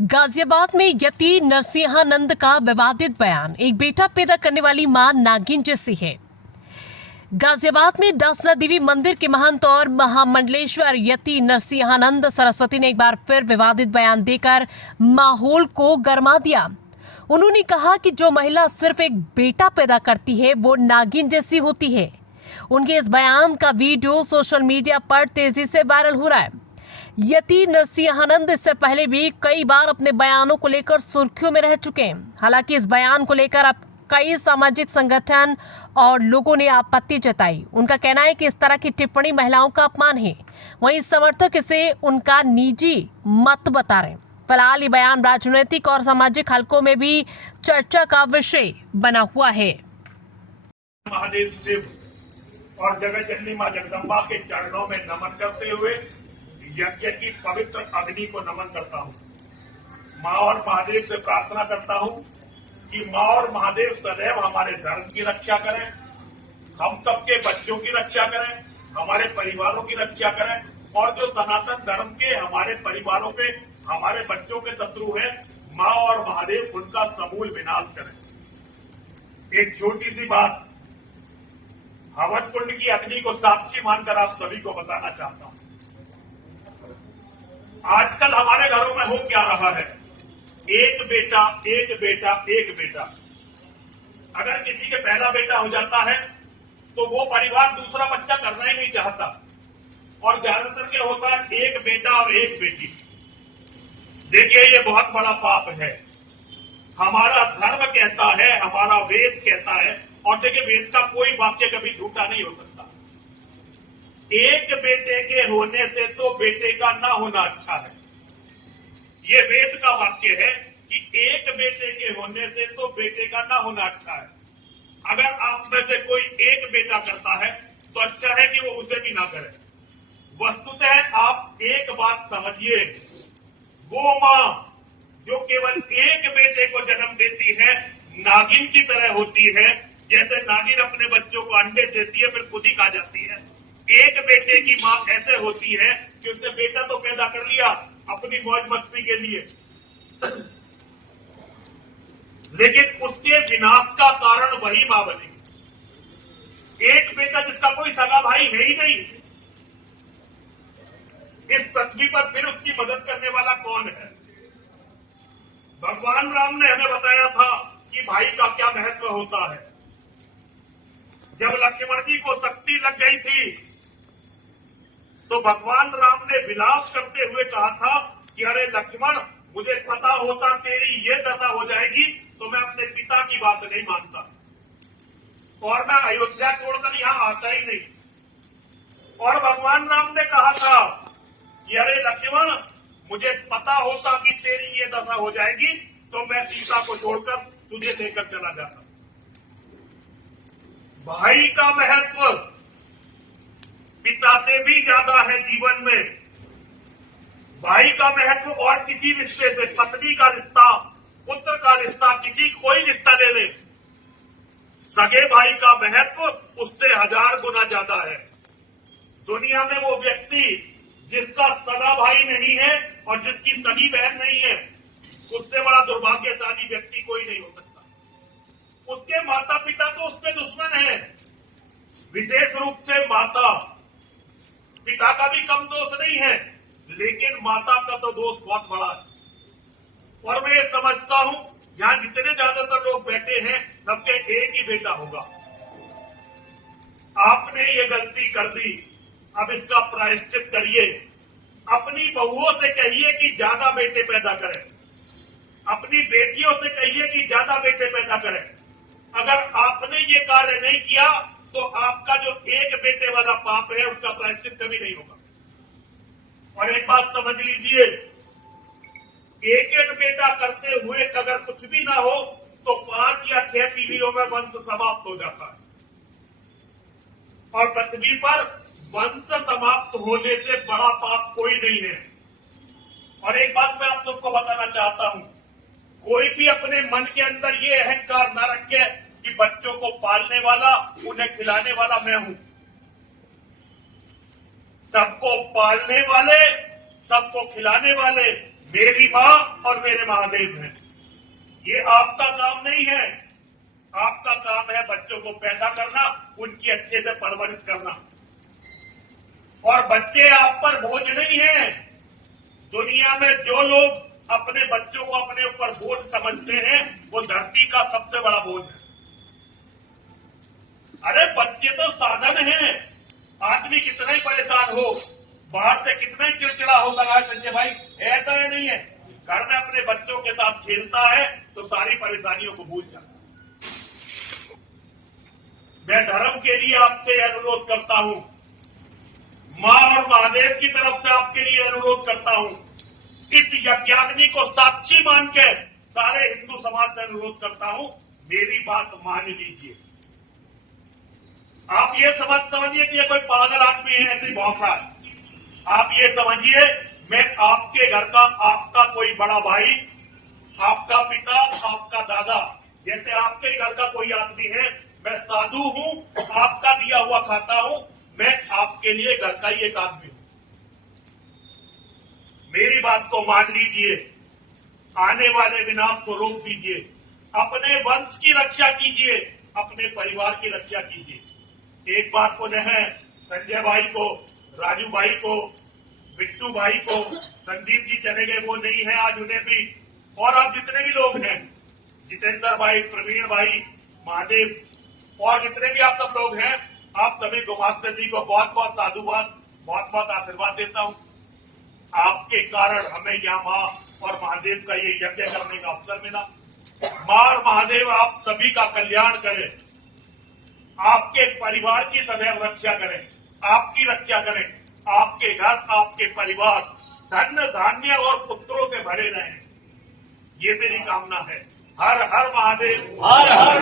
गाजियाबाद में यति नरसिंहानंद का विवादित बयान। एक बेटा पैदा करने वाली मां नागिन जैसी है। गाजियाबाद में डासना देवी मंदिर के महंत और महामंडलेश्वर यति नरसिंहानंद सरस्वती ने एक बार फिर विवादित बयान देकर माहौल को गरमा दिया। उन्होंने कहा कि जो महिला सिर्फ एक बेटा पैदा करती है वो नागिन जैसी होती है। उनके इस बयान का वीडियो सोशल मीडिया पर तेजी से वायरल हो रहा है। यति नरसिंहानंद इससे पहले भी कई बार अपने बयानों को लेकर सुर्खियों में रह चुके हैं। हालांकि इस बयान को लेकर अब कई सामाजिक संगठन और लोगों ने आपत्ति जताई। उनका कहना है कि इस तरह की टिप्पणी महिलाओं का अपमान है। वहीं समर्थक इसे उनका निजी मत बता रहे हैं। फिलहाल ये बयान राजनीतिक और सामाजिक हलकों में भी चर्चा का विषय बना हुआ है। महादेव शिव और जगत जननी मां जगदम्बा के चरणों में नमन करते हुए यज्ञ की पवित्र अग्नि को नमन करता हूँ। माँ और महादेव से प्रार्थना करता हूँ कि माँ और महादेव सदैव हमारे धर्म की रक्षा करें, हम सबके बच्चों की रक्षा करें, हमारे परिवारों की रक्षा करें और जो सनातन धर्म के हमारे परिवारों के हमारे बच्चों के शत्रु हैं, माँ और महादेव उनका समूल विनाश करें। एक छोटी सी बात हवन कुंड की अग्नि को साक्षी मानकर आप सभी को बताना चाहता हूँ। आजकल हमारे घरों में हो क्या रहा है, एक बेटा एक बेटा एक बेटा। अगर किसी के पहला बेटा हो जाता है तो वो परिवार दूसरा बच्चा करना ही नहीं चाहता और ज्यादातर क्या होता है, एक बेटा और एक बेटी। देखिए ये बहुत बड़ा पाप है। हमारा धर्म कहता है, हमारा वेद कहता है, और देखिए वेद का कोई वाक्य कभी झूठा नहीं हो सकता। एक बेटे के होने से तो बेटे का ना होना अच्छा है। ये वेद का वाक्य है कि एक बेटे के होने से तो बेटे का ना होना अच्छा है। अगर आप में से कोई एक बेटा करता है तो अच्छा है कि वो उसे भी ना करे। वस्तुतः आप एक बात समझिए, वो मां जो केवल एक बेटे को जन्म देती है नागिन की तरह होती है। जैसे नागिन अपने बच्चों को अंडे देती है फिर खुद ही खा जाती है, एक बेटे की मां ऐसे होती है कि उसने बेटा तो पैदा कर लिया अपनी मौज मस्ती के लिए, लेकिन उसके विनाश का कारण वही मां बनेगी। एक बेटा जिसका कोई सगा भाई है ही नहीं, इस पृथ्वी पर फिर उसकी मदद करने वाला कौन है? भगवान राम ने हमें बताया था कि भाई का क्या महत्व होता है। जब लक्ष्मण जी को शक्ति लग गई थी तो भगवान राम ने विलाप करते हुए कहा था कि अरे लक्ष्मण, मुझे पता होता तेरी ये दशा हो जाएगी तो मैं अपने पिता की बात नहीं मानता और मैं अयोध्या छोड़कर यहां आता ही नहीं। और भगवान राम ने कहा था कि अरे लक्ष्मण, मुझे पता होता कि तेरी ये दशा हो जाएगी तो मैं सीता को छोड़कर तुझे लेकर चला जाता। भाई का महत्व पिता से भी ज्यादा है जीवन में। भाई का महत्व और किसी रिश्ते से, पत्नी का रिश्ता, पुत्र का रिश्ता, कोई रिश्ता ले ले, सगे भाई का महत्व उससे 1000 गुना ज्यादा है। दुनिया में वो व्यक्ति जिसका सगा भाई नहीं है और जिसकी सगी बहन नहीं है, उससे बड़ा दुर्भाग्यशाली व्यक्ति कोई नहीं हो सकता। उसके माता पिता तो उसके दुश्मन हैं, विशेष रूप से माता। पिता का भी कम दोष नहीं है, लेकिन माता का तो दोष बहुत बड़ा है। और मैं ये समझता हूं यहां जितने ज्यादातर लोग बैठे हैं सबके एक ही बेटा होगा। आपने ये गलती कर दी, अब इसका प्रायश्चित करिए। अपनी बहुओं से कहिए कि ज्यादा बेटे पैदा करें, अपनी बेटियों से कहिए कि ज्यादा बेटे पैदा करें। अगर आपने ये कार्य नहीं किया तो आपका जो एक बेटे वाला पाप है उसका प्रायश्चित कभी नहीं होगा। और एक बात समझ लीजिए, एक एक बेटा करते हुए अगर कुछ भी ना हो तो 5 या 6 पीढ़ियों में वंश समाप्त हो जाता है। और पृथ्वी पर वंश समाप्त होने से बड़ा पाप कोई नहीं है। और एक बात मैं आप सबको बताना चाहता हूं, कोई भी अपने मन के अंदर ये अहंकार न रखे कि बच्चों को पालने वाला, उन्हें खिलाने वाला मैं हूं। सबको पालने वाले, सबको खिलाने वाले मेरी माँ और मेरे महादेव हैं। ये आपका काम नहीं है। आपका काम है बच्चों को पैदा करना, उनकी अच्छे से परवरिश करना। और बच्चे आप पर बोझ नहीं है। दुनिया में जो लोग अपने बच्चों को अपने ऊपर बोझ समझते हैं, वो धरती का सबसे बड़ा बोझ है। अरे बच्चे तो साधन हैं। आदमी कितना ही परेशान हो, बाहर से कितना ही चिड़चिड़ा होगा ना संजय भाई, ऐसा ही नहीं है। घर में अपने बच्चों के साथ खेलता है तो सारी परेशानियों को भूल जाता है। मैं धर्म के लिए आपसे अनुरोध करता हूं, मां और महादेव की तरफ से आपके लिए अनुरोध करता हूं, इस यज्ञाग्नि को साक्षी मान के सारे हिंदू समाज से अनुरोध करता हूं, मेरी बात मान लीजिए। आप ये समझिए कि ये कोई पागल आदमी है ऐसे भौंक रहा है। आप ये समझिए, मैं आपके घर का आपका कोई बड़ा भाई, आपका पिता, आपका दादा, जैसे आपके घर का कोई आदमी है। मैं साधु हूं, आपका दिया हुआ खाता हूं। मैं आपके लिए घर का ही एक आदमी हूं। मेरी बात को मान लीजिए, आने वाले विनाश को रोक दीजिए, अपने वंश की रक्षा कीजिए, अपने परिवार की रक्षा कीजिए। एक बात को न है, संजय भाई को, राजू भाई को, बिट्टू भाई को, संदीप जी चले गए, वो नहीं है आज, उन्हें भी, और आप जितने भी लोग हैं, जितेंद्र भाई, प्रवीण भाई, महादेव और जितने भी आप सब लोग हैं, आप सभी गोमास्टर जी को बहुत बहुत साधुवाद, बहुत बहुत आशीर्वाद देता हूं। आपके कारण हमें यहाँ माँ और महादेव का ये यज्ञ करने का अवसर मिला। माँ और महादेव आप सभी का कल्याण करें, आपके परिवार की सदैव रक्षा करें, आपकी रक्षा करें, आपके घर, आपके परिवार धन धान्य और पुत्रों से भरे रहें, ये मेरी कामना है। हर हर महादेव, हर हर